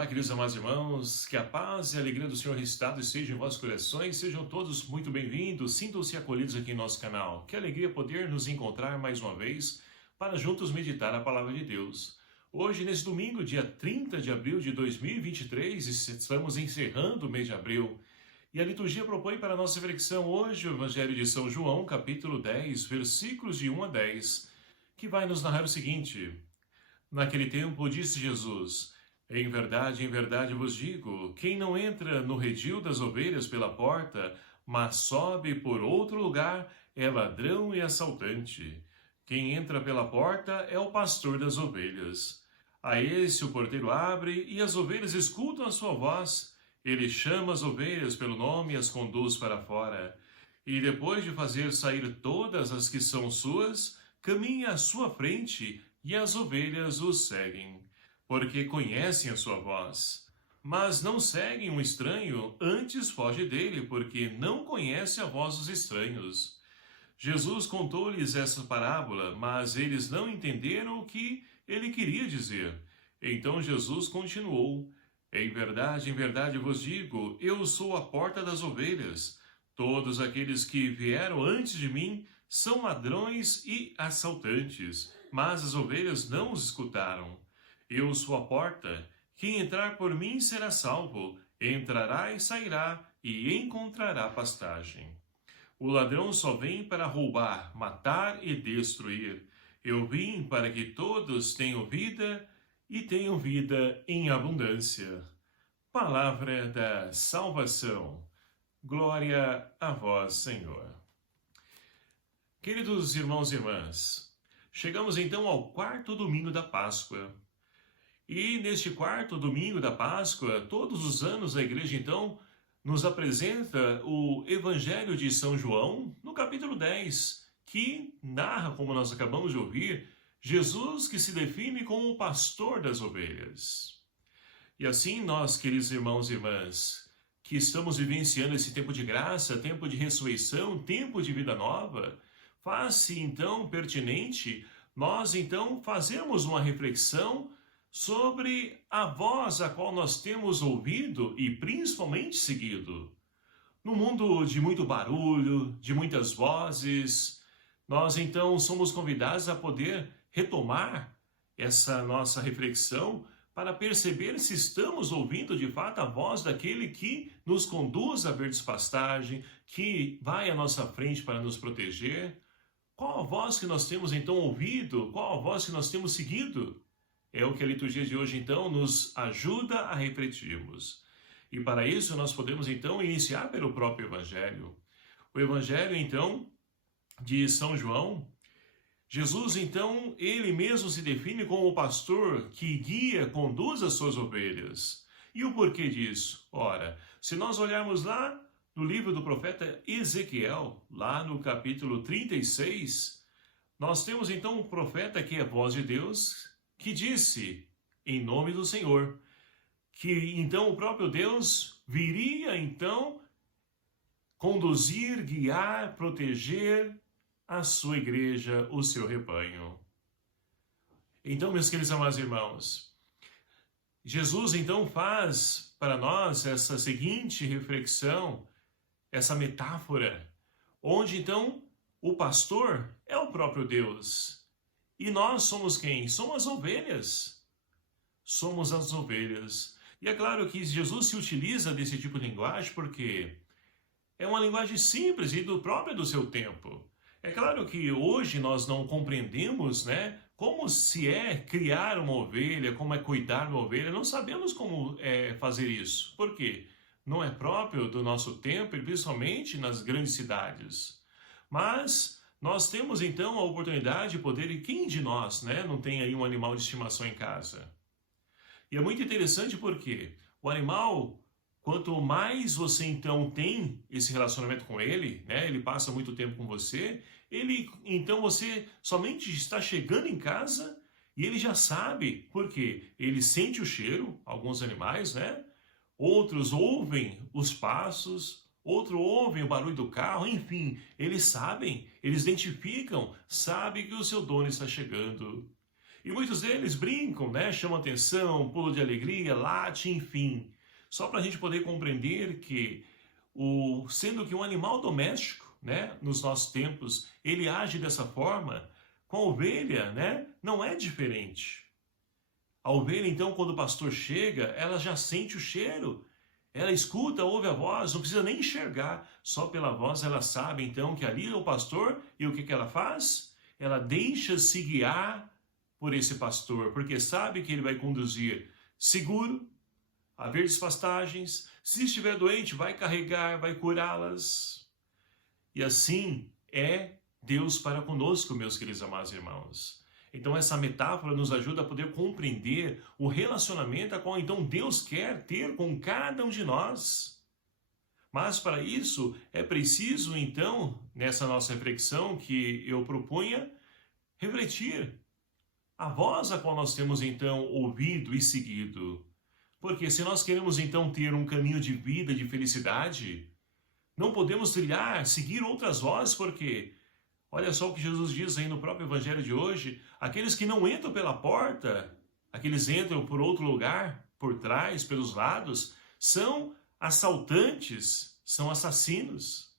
Olá, queridos amados irmãos, que a paz e a alegria do Senhor Restado estejam em vossos corações, sejam todos muito bem-vindos, sintam-se acolhidos aqui em nosso canal. Que alegria poder nos encontrar mais uma vez para juntos meditar a Palavra de Deus. Hoje, nesse domingo, dia 30 de abril de 2023, estamos encerrando o mês de abril e a liturgia propõe para a nossa reflexão hoje o Evangelho de São João, capítulo 10, versículos de 1 a 10, que vai nos narrar o seguinte: Naquele tempo disse Jesus: em verdade vos digo, quem não entra no redil das ovelhas pela porta, mas sobe por outro lugar, é ladrão e assaltante. Quem entra pela porta é o pastor das ovelhas. A esse o porteiro abre e as ovelhas escutam a sua voz. Ele chama as ovelhas pelo nome e as conduz para fora. E depois de fazer sair todas as que são suas, caminha à sua frente e as ovelhas o seguem, porque conhecem a sua voz. Mas não seguem um estranho, antes foge dele, porque não conhece a voz dos estranhos. Jesus contou-lhes essa parábola, mas eles não entenderam o que ele queria dizer. Então Jesus continuou: em verdade vos digo, eu sou a porta das ovelhas. Todos aqueles que vieram antes de mim são ladrões e assaltantes, mas as ovelhas não os escutaram. Eu sou a porta, quem entrar por mim será salvo, entrará e sairá e encontrará pastagem. O ladrão só vem para roubar, matar e destruir. Eu vim para que todos tenham vida e tenham vida em abundância. Palavra da salvação. Glória a vós, Senhor. Queridos irmãos e irmãs, chegamos então ao quarto domingo da Páscoa. E neste quarto domingo da Páscoa, todos os anos a igreja então nos apresenta o Evangelho de São João, no capítulo 10, que narra, como nós acabamos de ouvir, Jesus que se define como o pastor das ovelhas. E assim nós, queridos irmãos e irmãs, que estamos vivenciando esse tempo de graça, tempo de ressurreição, tempo de vida nova, faz-se então pertinente nós então fazermos uma reflexão sobre a voz a qual nós temos ouvido e principalmente seguido. No mundo de muito barulho, de muitas vozes, nós então somos convidados a poder retomar essa nossa reflexão para perceber se estamos ouvindo de fato a voz daquele que nos conduz à verde pastagem, que vai à nossa frente para nos proteger. Qual a voz que nós temos então ouvido? Qual a voz que nós temos seguido? É o que a liturgia de hoje, então, nos ajuda a refletirmos. E para isso nós podemos, então, iniciar pelo próprio Evangelho. O Evangelho, então, de São João, Jesus, então, ele mesmo se define como o pastor que guia, conduz as suas ovelhas. E o porquê disso? Ora, se nós olharmos lá no livro do profeta Ezequiel, lá no capítulo 36, nós temos, então, um profeta que é a voz de Deus, que disse, em nome do Senhor, que então o próprio Deus viria então conduzir, guiar, proteger a sua igreja, o seu rebanho. Então, meus queridos amados irmãos, Jesus então faz para nós essa seguinte reflexão, essa metáfora, onde então o pastor é o próprio Deus. E nós somos quem? Somos as ovelhas. Somos as ovelhas. E é claro que Jesus se utiliza desse tipo de linguagem porque é uma linguagem simples e própria do seu tempo. É claro que hoje nós não compreendemos, como se é criar uma ovelha, como é cuidar de uma ovelha. Não sabemos como fazer isso. Por quê? Não é próprio do nosso tempo e principalmente nas grandes cidades. Mas nós temos então a oportunidade de poder, e quem de nós não tem aí um animal de estimação em casa? E é muito interessante porque o animal, quanto mais você então tem esse relacionamento com ele, ele passa muito tempo com você, então você somente está chegando em casa e ele já sabe, porque ele sente o cheiro, alguns animais, outros ouvem os passos, outros ouvem o barulho do carro, enfim, eles sabem, eles identificam, sabem que o seu dono está chegando. E muitos deles brincam, né? Chamam atenção, pulo de alegria, late, enfim. Só para a gente poder compreender que, sendo que um animal doméstico, né, nos nossos tempos, ele age dessa forma, com a ovelha, né, não é diferente. A ovelha, então, quando o pastor chega, ela já sente o cheiro. Ela escuta, ouve a voz, não precisa nem enxergar. Só pela voz ela sabe, então, que ali é o pastor. E o que ela faz? Ela deixa-se guiar por esse pastor, porque sabe que ele vai conduzir seguro, a verdes pastagens. Se estiver doente, vai carregar, vai curá-las. E assim é Deus para conosco, meus queridos amados irmãos. Então essa metáfora nos ajuda a poder compreender o relacionamento a qual então Deus quer ter com cada um de nós. Mas para isso é preciso então, nessa nossa reflexão que eu propunha, refletir a voz a qual nós temos então ouvido e seguido. Porque se nós queremos então ter um caminho de vida, de felicidade, não podemos trilhar, seguir outras vozes, porque olha só o que Jesus diz aí no próprio evangelho de hoje, aqueles que não entram pela porta, aqueles entram por outro lugar, por trás, pelos lados, são assaltantes, são assassinos.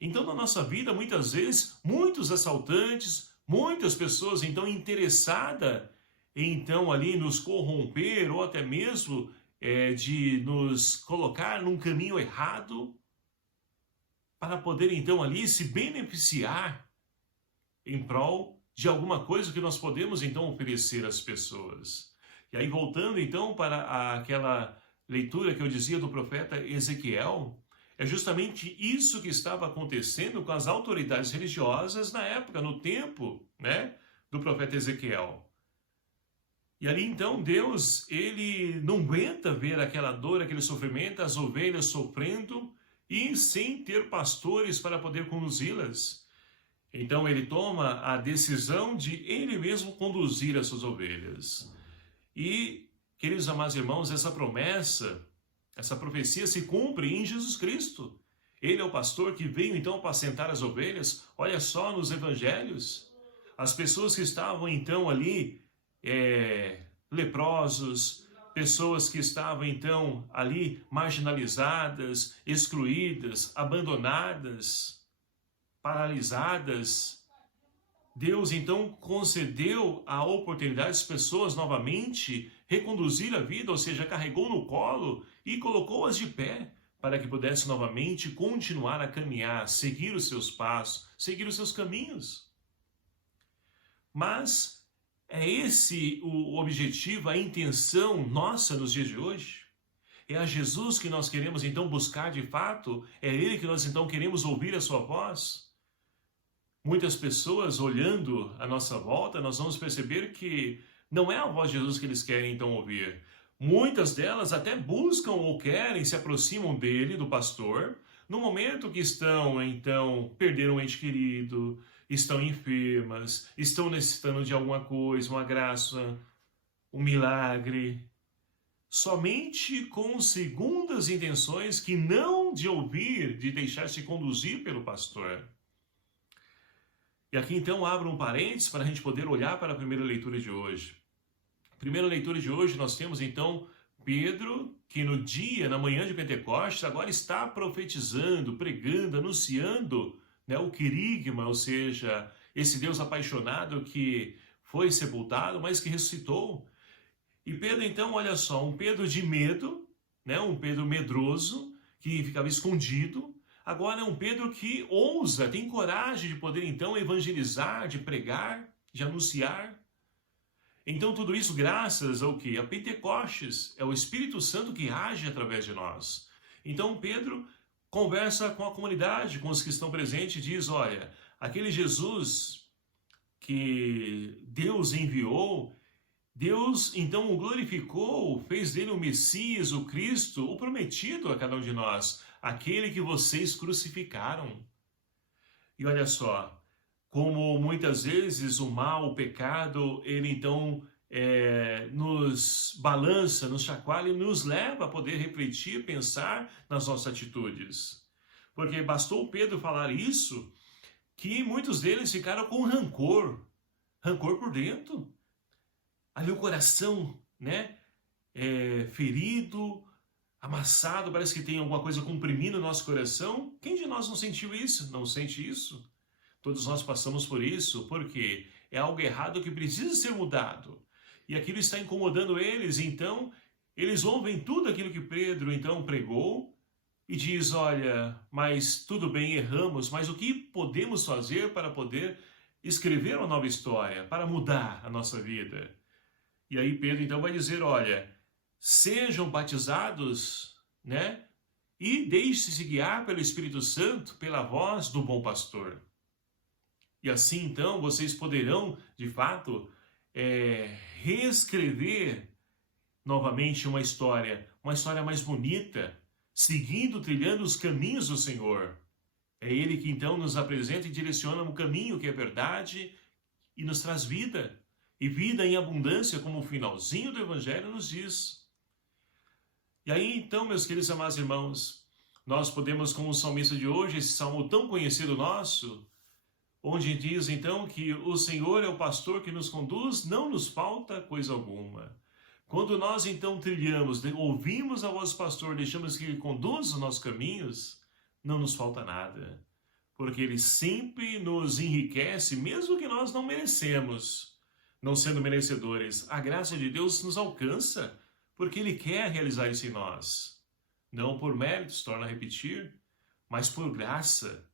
Então na nossa vida, muitas vezes, muitos assaltantes, muitas pessoas então interessadas em então ali nos corromper ou até mesmo de nos colocar num caminho errado, para poder então ali se beneficiar em prol de alguma coisa que nós podemos então oferecer às pessoas. E aí voltando então para aquela leitura que eu dizia do profeta Ezequiel, é justamente isso que estava acontecendo com as autoridades religiosas na época, no tempo, né, do profeta Ezequiel. E ali então Deus, ele não aguenta ver aquela dor, aquele sofrimento, as ovelhas sofrendo e sem ter pastores para poder conduzi-las. Então ele toma a decisão de ele mesmo conduzir as suas ovelhas. E, queridos amados irmãos, essa promessa, essa profecia se cumpre em Jesus Cristo. Ele é o pastor que veio então apacentar as ovelhas. Olha só nos evangelhos, as pessoas que estavam então ali leprosos, pessoas que estavam então ali marginalizadas, excluídas, abandonadas, paralisadas. Deus então concedeu a oportunidade às pessoas novamente reconduzir a vida, ou seja, carregou no colo e colocou-as de pé para que pudesse novamente continuar a caminhar, seguir os seus passos, seguir os seus caminhos. Mas é esse o objetivo, a intenção nossa nos dias de hoje? É a Jesus que nós queremos então buscar de fato? É Ele que nós então queremos ouvir a sua voz? Muitas pessoas olhando à nossa volta, nós vamos perceber que não é a voz de Jesus que eles querem então ouvir. Muitas delas até buscam ou querem, se aproximam dele, do pastor, no momento que estão então, perderam um ente querido, estão enfermas, estão necessitando de alguma coisa, uma graça, um milagre, somente com segundas intenções que não de ouvir, de deixar-se conduzir pelo pastor. E aqui então abro um parênteses para a gente poder olhar para a primeira leitura de hoje. Primeira leitura de hoje nós temos então Pedro, que na manhã de Pentecostes, agora está profetizando, pregando, anunciando, né, o querigma, ou seja, esse Deus apaixonado que foi sepultado, mas que ressuscitou. E Pedro então, olha só, um Pedro de medo, né, um Pedro medroso, que ficava escondido. Agora é um Pedro que ousa, tem coragem de poder então evangelizar, de pregar, de anunciar. Então tudo isso graças ao quê? A Pentecostes, é o Espírito Santo que age através de nós. Então Pedro conversa com a comunidade, com os que estão presentes e diz, olha, aquele Jesus que Deus enviou, Deus então o glorificou, fez dele o Messias, o Cristo, o prometido a cada um de nós, aquele que vocês crucificaram. E olha só, como muitas vezes o mal, o pecado, ele então nos balança, nos chacoalha e nos leva a poder refletir, pensar nas nossas atitudes. Porque bastou Pedro falar isso, que muitos deles ficaram com rancor rancor por dentro. Ali o coração, né, ferido, amassado, parece que tem alguma coisa comprimindo o nosso coração. Quem de nós não sentiu isso? Não sente isso? Todos nós passamos por isso, porque é algo errado que precisa ser mudado. E aquilo está incomodando eles, então eles ouvem tudo aquilo que Pedro então pregou e diz, olha, mas tudo bem, erramos, mas o que podemos fazer para poder escrever uma nova história, para mudar a nossa vida? E aí Pedro então vai dizer, olha, sejam batizados, né? E deixe-se guiar pelo Espírito Santo, pela voz do bom pastor. E assim então vocês poderão, de fato, reescrever novamente uma história mais bonita, seguindo, trilhando os caminhos do Senhor. É Ele que então nos apresenta e direciona o caminho que é verdade e nos traz vida. E vida em abundância, como o finalzinho do Evangelho nos diz. E aí então, meus queridos amados irmãos, nós podemos, como o salmista de hoje, esse salmo tão conhecido nosso, onde diz então que o Senhor é o pastor que nos conduz, não nos falta coisa alguma. Quando nós então trilhamos, ouvimos a voz do pastor, deixamos que ele conduza os nossos caminhos, não nos falta nada. Porque ele sempre nos enriquece, mesmo que nós não merecemos. Não sendo merecedores, a graça de Deus nos alcança, porque Ele quer realizar isso em nós. Não por méritos, torna a repetir, mas por graça.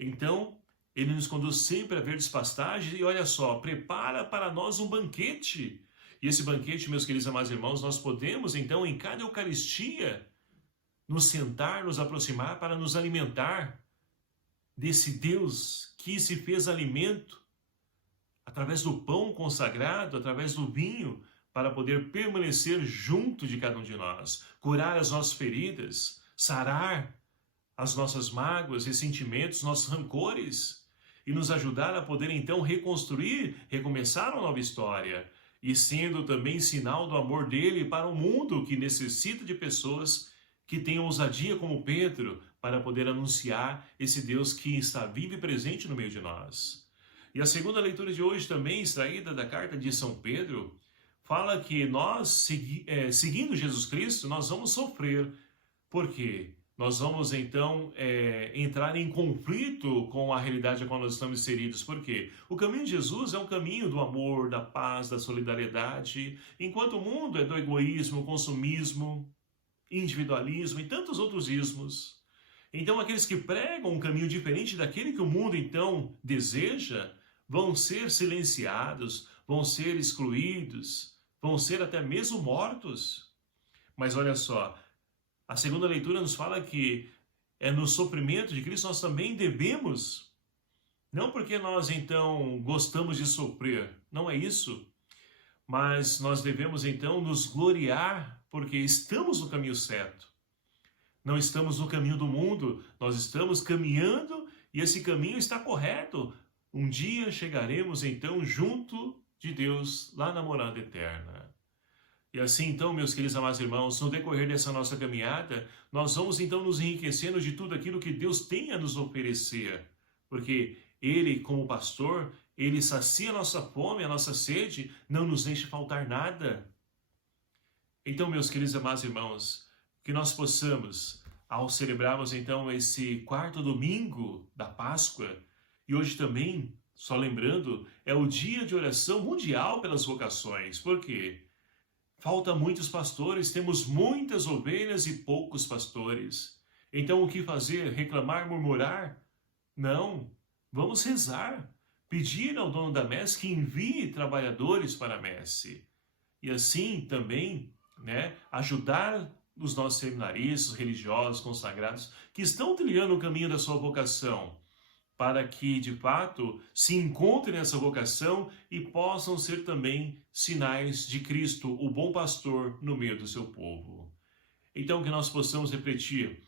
Então, Ele nos conduz sempre a verdes pastagens e olha só, prepara para nós um banquete. E esse banquete, meus queridos amados irmãos, nós podemos então em cada Eucaristia nos sentar, nos aproximar para nos alimentar desse Deus que se fez alimento através do pão consagrado, através do vinho, para poder permanecer junto de cada um de nós, curar as nossas feridas, sarar as nossas mágoas, ressentimentos, nossos rancores, e nos ajudar a poder então reconstruir, recomeçar uma nova história, e sendo também sinal do amor dele para o mundo que necessita de pessoas que tenham ousadia como Pedro, para poder anunciar esse Deus que está vivo e presente no meio de nós. E a segunda leitura de hoje também, extraída da carta de São Pedro, fala que nós, seguindo Jesus Cristo, nós vamos sofrer. Por quê? Nós vamos então entrar em conflito com a realidade a qual nós estamos inseridos. Por quê? O caminho de Jesus é um caminho do amor, da paz, da solidariedade, enquanto o mundo é do egoísmo, consumismo, individualismo e tantos outros ismos. Então aqueles que pregam um caminho diferente daquele que o mundo então deseja, vão ser silenciados, vão ser excluídos, vão ser até mesmo mortos. Mas olha só, a segunda leitura nos fala que no sofrimento de Cristo nós também devemos, não porque nós então gostamos de sofrer, não é isso, mas nós devemos então nos gloriar porque estamos no caminho certo. Não estamos no caminho do mundo, nós estamos caminhando e esse caminho está correto. Um dia chegaremos então junto de Deus lá na morada eterna. E assim então, meus queridos amados irmãos, no decorrer dessa nossa caminhada, nós vamos então nos enriquecendo de tudo aquilo que Deus tem a nos oferecer. Porque Ele, como pastor, Ele sacia a nossa fome, a nossa sede, não nos deixa faltar nada. Então, meus queridos amados irmãos, que nós possamos, ao celebrarmos então esse quarto domingo da Páscoa, e hoje também, só lembrando, é o dia de oração mundial pelas vocações. Por quê? Falta muitos pastores, temos muitas ovelhas e poucos pastores. Então o que fazer? Reclamar, murmurar? Não, vamos rezar, pedir ao dono da messe que envie trabalhadores para a messe. E assim também, ajudar os nossos seminaristas, religiosos, consagrados, que estão trilhando o caminho da sua vocação, para que, de fato, se encontrem nessa vocação e possam ser também sinais de Cristo, o bom pastor, no meio do seu povo. Então, que nós possamos refletir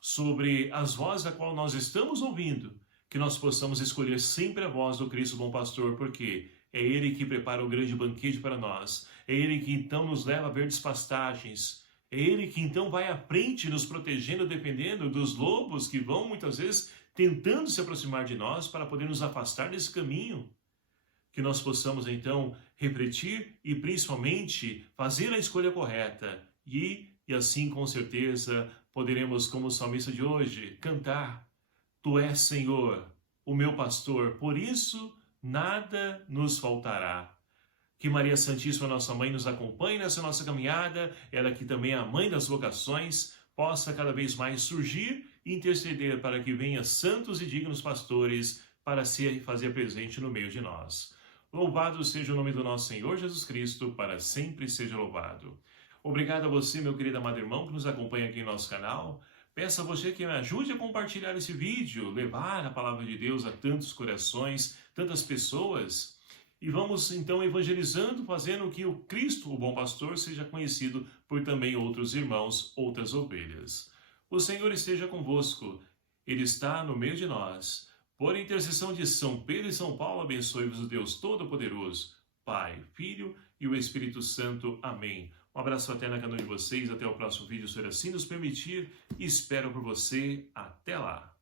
sobre as vozes a qual nós estamos ouvindo, que nós possamos escolher sempre a voz do Cristo, bom pastor, porque é Ele que prepara o grande banquete para nós, é Ele que então nos leva a verdes pastagens, é Ele que então vai à frente nos protegendo, defendendo dos lobos que vão muitas vezes tentando se aproximar de nós para poder nos afastar desse caminho. que nós possamos então refletir e principalmente fazer a escolha correta e assim com certeza poderemos, como o salmista de hoje, cantar: Tu és, Senhor, o meu pastor, por isso nada nos faltará. Que Maria Santíssima, nossa mãe, nos acompanhe nessa nossa caminhada, ela que também é a mãe das vocações, possa cada vez mais surgir e interceder para que venha santos e dignos pastores para se fazer presente no meio de nós. Louvado seja o nome do nosso Senhor Jesus Cristo, para sempre seja louvado. Obrigado a você, meu querido amado irmão, que nos acompanha aqui em nosso canal. Peço a você que me ajude a compartilhar esse vídeo, levar a palavra de Deus a tantos corações, tantas pessoas. E vamos então evangelizando, fazendo que o Cristo, o bom pastor, seja conhecido por também outros irmãos, outras ovelhas. O Senhor esteja convosco, Ele está no meio de nós. Por intercessão de São Pedro e São Paulo, abençoe-vos o Deus Todo-Poderoso, Pai, Filho e o Espírito Santo. Amém. Um abraço fraterno a cada um de vocês. Até o próximo vídeo, se assim nos permitir. E espero por você. Até lá.